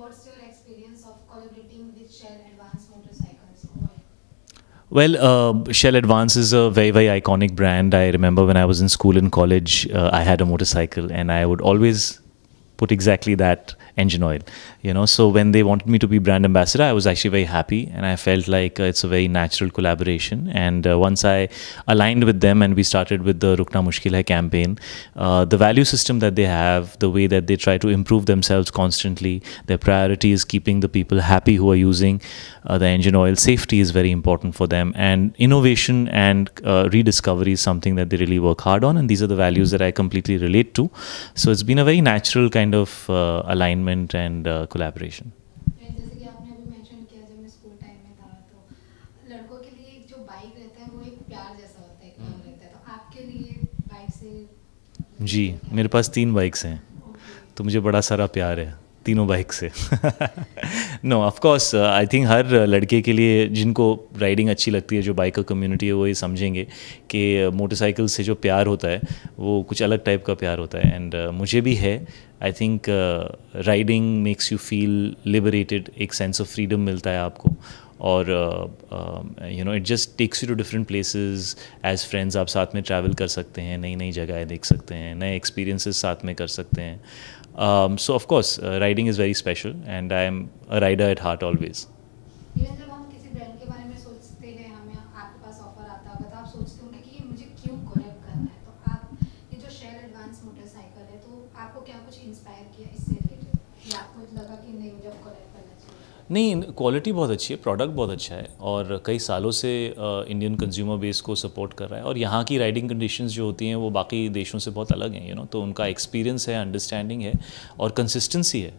what's your experience of collaborating with Shell Advanced Motorcycles? Well, Shell Advance is a very, very iconic brand. I remember when I was in school and college, I had a motorcycle and I would always put exactly that engine oil, so when they wanted me to be brand ambassador, I was actually very happy and I felt like it's a very natural collaboration. And once I aligned with them and we started with the Rukna Mushkil Hai campaign, the value system that they have, the way that they try to improve themselves constantly, their priority is keeping the people happy who are using the engine oil. Safety is very important for them, and innovation and rediscovery is something that they really work hard on, and these are the values that I completely relate to. So it's been a very natural kind of alignment and collaboration. जैसे कि आपने अभी mention किया, जब मैं school time में था तो लड़कों के लिए जो बाइक रहता है वो एक प्यार जैसा होता है, एक लव रहता है, तो आपके लिए बाइक से जी, मेरे पास 3 बाइक्स हैं, तो मुझे बड़ा सारा प्यार है तीनों बाइक से। No, of course I think हर लड़के के लिए जिनको राइडिंग अच्छी लगती है, जो बाइकर कम्युनिटी है, वो ये समझेंगे कि मोटरसाइकिल से जो प्यार होता है वो कुछ अलग टाइप का प्यार होता है। एंड मुझे भी है। I think riding makes you feel liberated, एक सेंस ऑफ फ्रीडम मिलता है आपको, और it just takes you to different places. As friends आप साथ में ट्रैवल कर सकते हैं, नई नई जगह देख सकते हैं, नए एक्सपीरियंसेस साथ में कर सकते हैं। So of course, riding is very special, and I am a rider at heart always. Even जब हम किसी ब्रांड के बारे में सोचते हैं, हमें आपके पास ऑफर आता होगा तो आप सोचते होंगे कि ये मुझे क्यों कोलैब करना है, तो आप ये जो शेल एडवांस मोटरसाइकिल है, तो आपको क्या कुछ इंस्पायर किया इससे रिलेटेड, या आपको लगा कि नहीं मुझे कोलैब करना चाहिए? नहीं, क्वालिटी बहुत अच्छी है, प्रोडक्ट बहुत अच्छा है, और कई सालों से इंडियन कंज्यूमर बेस को सपोर्ट कर रहा है, और यहाँ की राइडिंग कंडीशंस जो होती हैं वो बाकी देशों से बहुत अलग हैं, तो उनका एक्सपीरियंस है, अंडरस्टैंडिंग है और कंसिस्टेंसी है।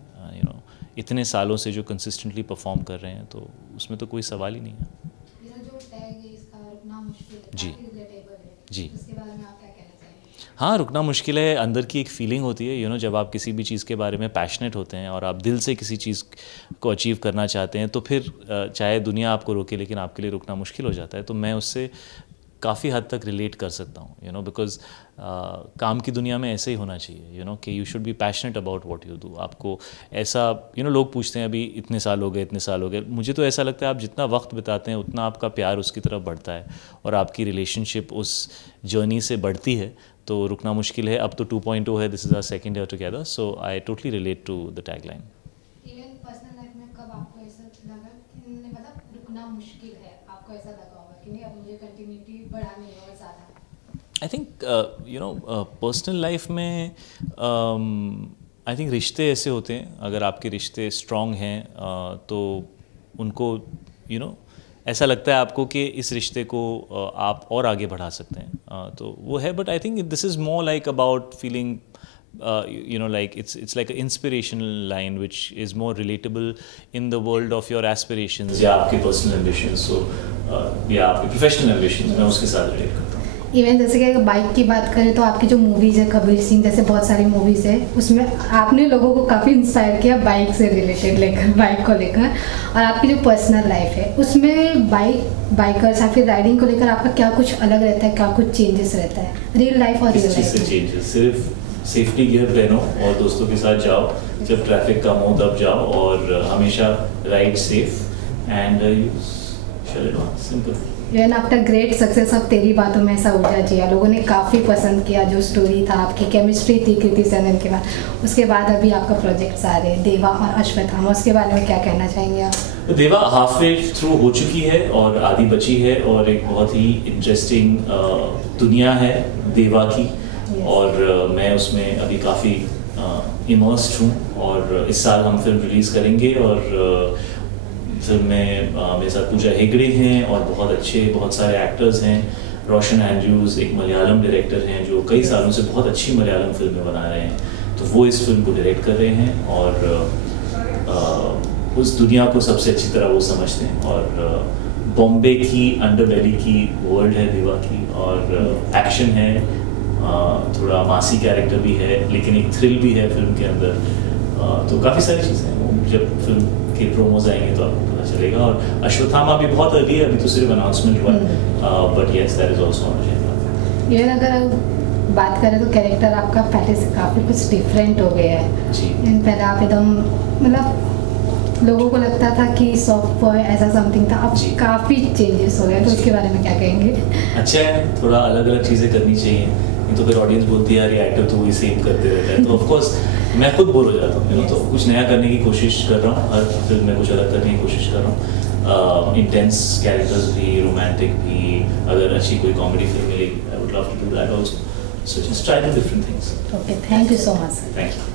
इतने सालों से जो कंसिस्टेंटली परफॉर्म कर रहे हैं, तो उसमें तो कोई सवाल ही नहीं है। मेरा जो टैग है इसका रुकना मुश्किल है, जी काफी रिलेटेबल है, जी। इसके बारे में आप क्या कहना चाहेंगे? हाँ, रुकना मुश्किल है, अंदर की एक फीलिंग होती है, जब आप किसी भी चीज़ के बारे में पैशनेट होते हैं और आप दिल से किसी चीज़ को अचीव करना चाहते हैं, तो फिर चाहे दुनिया आपको रोके, लेकिन आपके लिए रुकना मुश्किल हो जाता है। तो मैं उससे काफ़ी हद तक रिलेट कर सकता हूँ, बिकॉज काम की दुनिया में ऐसे ही होना चाहिए, कि you should be passionate about what you do. आपको ऐसा, लोग पूछते हैं अभी इतने साल हो गए, मुझे तो ऐसा लगता है आप जितना वक्त बिताते हैं उतना आपका प्यार उसकी तरफ बढ़ता है और आपकी रिलेशनशिप उस जर्नी से बढ़ती है। तो रुकना मुश्किल है, अब तो 2.0 है, this is our second year together, so I totally relate to the tagline. Even personal life में कब आपको ऐसा लगा कि मतलब रुकना मुश्किल है, आपको ऐसा लगा होगा कि नहीं अब मुझे कंटिन्यूटी बढ़ानी है और ज़्यादा? आई थिंक पर्सनल लाइफ में आई थिंक रिश्ते ऐसे होते हैं, अगर आपके रिश्ते स्ट्रॉन्ग हैं तो उनको ऐसा लगता है आपको कि इस रिश्ते को आप और आगे बढ़ा सकते हैं, तो वो है। But I think this is more like about feeling like it's like an inspirational line which is more relatable in the world of your aspirations या आपके personal ambitions, so या आपके professional ambitions, मैं उसके साथ relate करता हूँ। Even जैसे कि अगर बाइक की बात करें तो आपकी जो मूवीज़ है, कबीर सिंह जैसे बहुत सारी मूवीज़ है, उसमें आपने लोगों को काफ़ी इंस्पायर किया बाइक से रिलेटेड लेकर, बाइक को लेकर। और आपकी जो पर्सनल लाइफ है उसमें बाइकर्स या फिर राइडिंग को लेकर आपका क्या कुछ अलग रहता है, क्या कुछ चेंजेस रहता है रियल लाइफ और रियल लाइफ? चेंजेस सिर्फ सेफ्टी गियर पहनो और दोस्तों के साथ जाओ, जब ट्रैफिक कम हो तब जाओ, और हमेशा ride safe and use Shell Advance, simple. Even after great success of Teri Baaton में ऐसा ऊर्जा जिया, लोगों ने काफ़ी पसंद किया, जो स्टोरी था, आपकी केमिस्ट्री थी कृति सेनन के बाद, उसके बाद अभी आपका प्रोजेक्ट्स आ रहे हैं देवा और अश्वत्थामा, उसके बारे में क्या कहना चाहेंगे आप? देवा हाफ वे थ्रू हो चुकी है और आधी बची है, और एक बहुत ही इंटरेस्टिंग दुनिया है देवा की, और मैं उसमें अभी काफ़ी इमर्स्ड हूँ, और इस साल हम फिल्म रिलीज़ करेंगे, और फिल्म में मेरे साथ पूजा हेगड़े हैं और बहुत सारे एक्टर्स हैं। रोशन एंड्रूज एक मलयालम डायरेक्टर हैं जो कई सालों से बहुत अच्छी मलयालम फिल्में बना रहे हैं, तो वो इस फिल्म को डायरेक्ट कर रहे हैं, और उस दुनिया को सबसे अच्छी तरह वो समझते हैं। और बॉम्बे की अंडरबेली की वर्ल्ड है देवा की, और एक्शन है, थोड़ा मासी कैरेक्टर भी है, लेकिन एक थ्रिल भी है फिल्म के अंदर, तो काफ़ी सारी चीज़ें हैं। जब फिल्म के प्रोमोज आएंगे तो आपको पता चलेगा। और अश्वत्थामा भी बहुत अर्ली है, अभी तो सिर्फ अनाउंसमेंट हुआ, but yes that is also on agenda. ये अगर बात करें तो कैरेक्टर आपका पहले से काफ़ी कुछ डिफरेंट हो गया है जी। पहले आप एकदम मतलब लोगों को लगता था कि सॉफ्ट बॉय ऐसा समथिंग था, अब जी। काफ़ी चेंजेस हो गए, तो उसके बारे में क्या कहेंगे? अच्छा है, थोड़ा अलग अलग चीज़ें करनी चाहिए, नहीं तो फिर ऑडियंस बोलती है यार ये एक्टर तो वही सेम करते रहता है, तो ऑफ कोर्स मैं खुद बोर हो जाता हूँ, तो कुछ नया करने की कोशिश कर रहा हूँ, हर फिल्म में कुछ अलग करने की कोशिश कर रहा हूँ, इंटेंस कैरेक्टर्स भी, रोमांटिक भी, अगर अच्छी कोई कॉमेडी फिल्म मिलेगी I would love to do that also, so just try the different things. Okay, thank you so much. Thank you.